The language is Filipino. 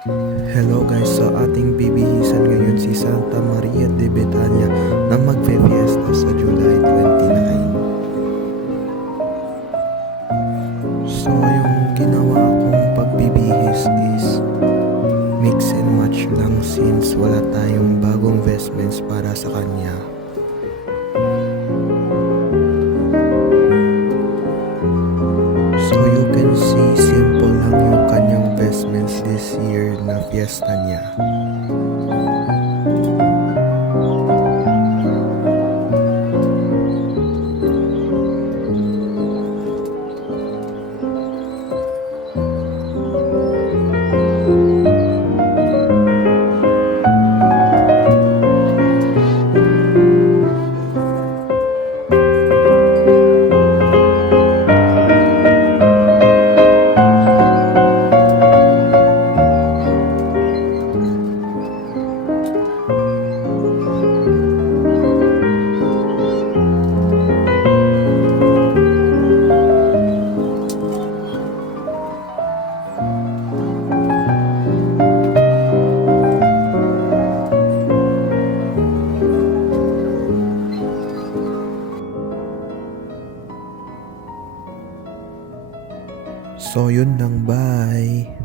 Hello guys, sa ating bibihisan ngayon si Santa Maria de Betania na magfe-fiesta sa July 29. So yung ginawa kong pagbibihis is mix and match lang since wala tayong bagong vestments para sa kanya. Fiesta niya. So yun lang, bye!